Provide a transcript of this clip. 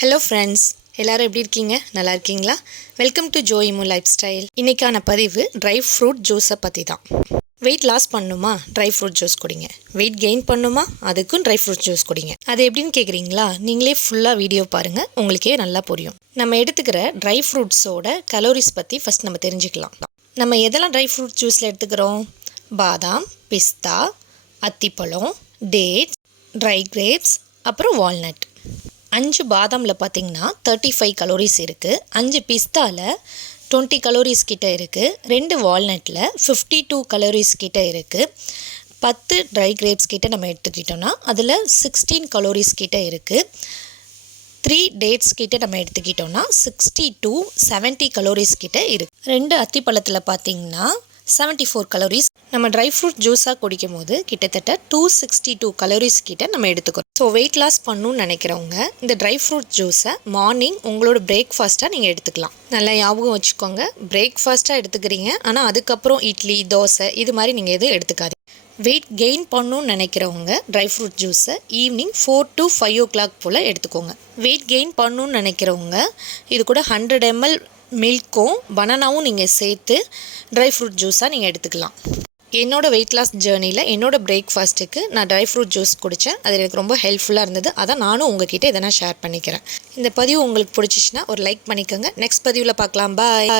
Hello friends எல்லோரும் எப்படி இருக்கீங்க? நல்லா இருக்கீங்களா? Welcome to Joyimu life style இன்றைக்கான பதிவு ட்ரை ஃப்ரூட் ஜூஸை பற்றி தான் வெயிட் லாஸ் பண்ணுமா? ட்ரை ஃப்ரூட் ஜூஸ் குடிங்க. வெயிட் கெயின் பண்ணுமா? அதுக்கும் ட்ரை ஃப்ரூட் ஜூஸ் குடிங்க. அது எப்படின்னு கேட்குறீங்களா நீங்களே ஃபுல்லாக வீடியோ பாருங்கள் உங்களுக்கே நல்லா புரியும். நம்ம எடுத்துக்கிற ட்ரை ஃப்ரூட்ஸோட கலோரிஸ் பற்றி ஃபஸ்ட் நம்ம தெரிஞ்சுக்கலாம். நம்ம எதெல்லாம் ட்ரை ஃப்ரூட் ஜூஸில் எடுத்துக்கிறோம்? பாதாம் பிஸ்தா அத்திப்பழம் டேட்ஸ் ட்ரை கிரேப்ஸ் அப்புறம் வால்நட் அஞ்சு பாதாமில் பார்த்தீங்கன்னா தேர்ட்டி ஃபைவ் கலோரிஸ் இருக்குது அஞ்சு பிஸ்தாவில் டுவெண்ட்டி கலோரிஸ் கிட்ட இருக்குது ரெண்டு வால்நட்டில் ஃபிஃப்டி டூ கலோரிஸ் கிட்டே இருக்குது பத்து ட்ரை கிரேப்ஸ் கிட்ட நம்ம எடுத்துக்கிட்டோன்னா அதில் சிக்ஸ்டீன் கலோரிஸ் கிட்ட இருக்குது த்ரீ டேட்ஸ் கிட்டே நம்ம எடுத்துக்கிட்டோன்னா சிக்ஸ்டி டூ செவன்ட்டி கலோரிஸ் கிட்டே இருக்குது ரெண்டு அத்திப்பழத்தில் பார்த்தீங்கன்னா செவன்ட்டி ஃபோர் கலோரிஸ் நம்ம ட்ரை ஃப்ரூட் ஜூஸாக குடிக்கும் போது கிட்டத்தட்ட டூ சிக்ஸ்டி டூ கலோரிஸ் கிட்ட நம்ம எடுத்துக்கிறோம். ஸோ வெயிட் லாஸ் பண்ணணும்னு நினைக்கிறவங்க இந்த ட்ரை ஃப்ரூட் ஜூஸை மார்னிங் உங்களோட பிரேக்ஃபாஸ்ட்டாக நீங்கள் எடுத்துக்கலாம். நல்லா ஞாபகம் வச்சுக்கோங்க பிரேக்ஃபாஸ்ட்டாக எடுத்துக்கிறீங்க. ஆனால் அதுக்கப்புறம் இட்லி தோசை இது மாதிரி நீங்கள் எதுவும் எடுத்துக்காதீங்க. வெயிட் கெயின் பண்ணணும்னு நினைக்கிறவங்க ட்ரை ஃப்ரூட் ஜூஸை evening four to five o'clock போல் எடுத்துக்கோங்க. வெயிட் கெயின் பண்ணணும்னு நினைக்கிறவங்க இது கூட ஹண்ட்ரட் எம்எல் மில்க்கும் பனானாவும் நீங்கள் சேர்த்து ட்ரை ஃப்ரூட் ஜூஸாக நீங்கள் எடுத்துக்கலாம். என்னோடய வெயிட் லாஸ் ஜேர்னியில் என்னோடய பிரேக்ஃபாஸ்ட்டுக்கு நான் ட்ரை ஃப்ரூட் ஜூஸ் குடித்தேன் அது எனக்கு ரொம்ப ஹெல்ப்ஃபுல்லாக இருந்தது. அதான் நானும் உங்ககிட்ட இதை நான் ஷேர் பண்ணிக்கிறேன். இந்த பதிவு உங்களுக்கு பிடிச்சிச்சின்னா ஒரு லைக் பண்ணிக்கோங்க. நெக்ஸ்ட் பதிவில் பார்க்கலாம். பாய்